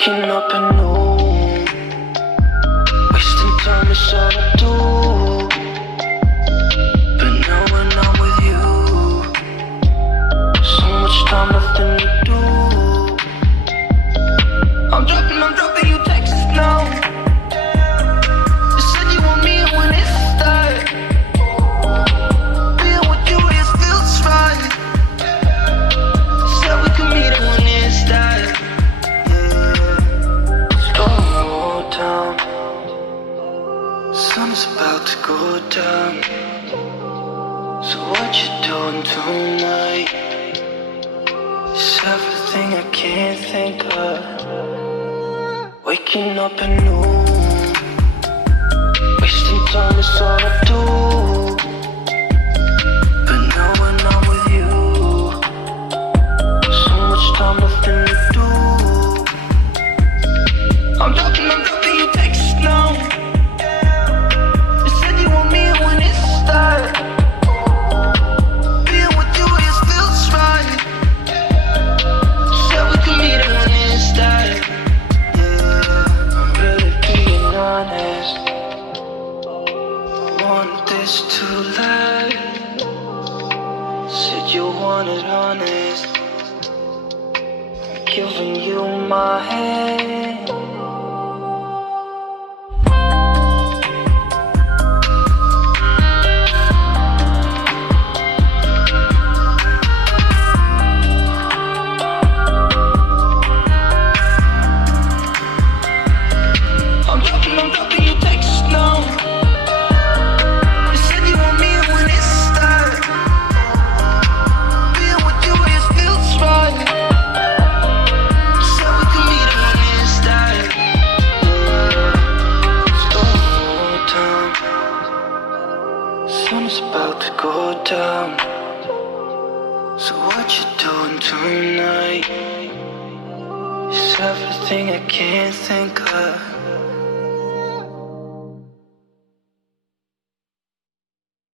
Waking up anew, wasting time is all I do. But now when I'm with you, so much time, nothing to do. I'm dropping you texts now. You said you want me when it's that. Being with you, it feels right. Said we could meet it when it's that. Sun's about to go down. So what you doing tonight? It's everything I can't think of. Waking up anew, wasting time is all I do. But now when I'm with you, so much time, nothing to do. I'm dropping you texts now. To lie, said you wanted honest. I'm giving you my hand. I'm dropping you texts now. Sun's about to go down. So what you doing tonight? It's everything I can't think of.